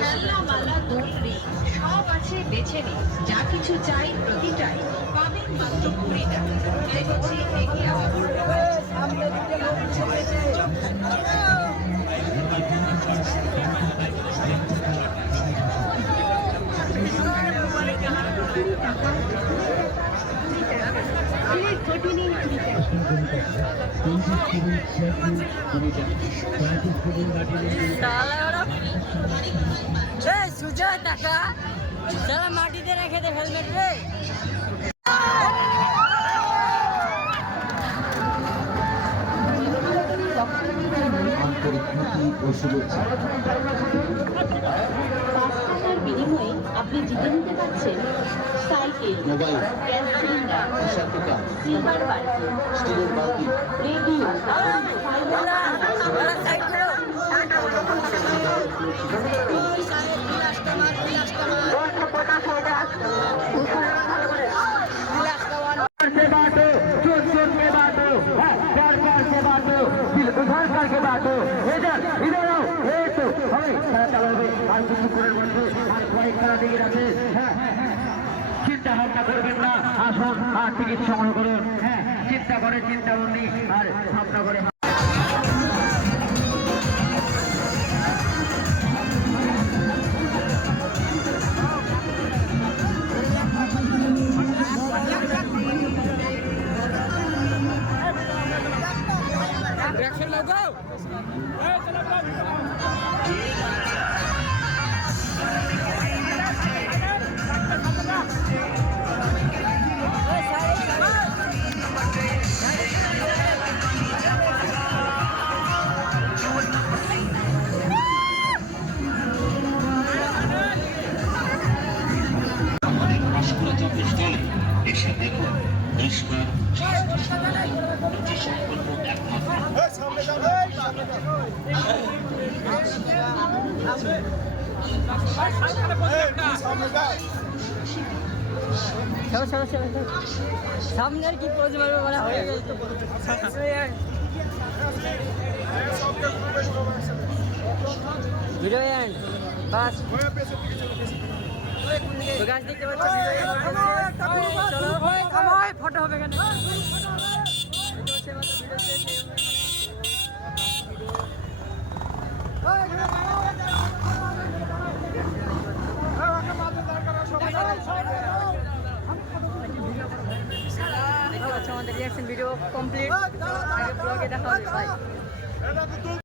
খেলনা মালা দোলরি সব আছে, বেছে নিন। যা কিছু চাই প্রতিটাই পাবেন মাত্র 20 টাকা। দেখছি এগিয়ে আসুন। সুজয় টাকা সারা মাটিতে রেখে দে হেলমেট রে। বিনিময়ে আপনি জিতে নিতে পারছেন cycle, mobile, gas cylinder, silver বালতি, স্টিলের বালতি, রেডিও, চিন্তা ভাবনা করবেন না, আসুন আর টিকিট সংগ্রহ করুন। হ্যাঁ, চিন্তা করে চিন্তাবন্দি আর ভাবনা করে এসে দেখুন পরিষ্কার সম্পূর্ণ সামনের কি পোজ মারবে বলা হয়ে গেল ভিডিও এন্ড বাস তো গাছ দেখতে পাচ্ছ চলো ফটো হবে কেন দেখতে পাচ্ছ আমাদের রিয়াকশন ভিডিও কমপ্লিট। আগে ব্লগে দেখা হবে ভাই।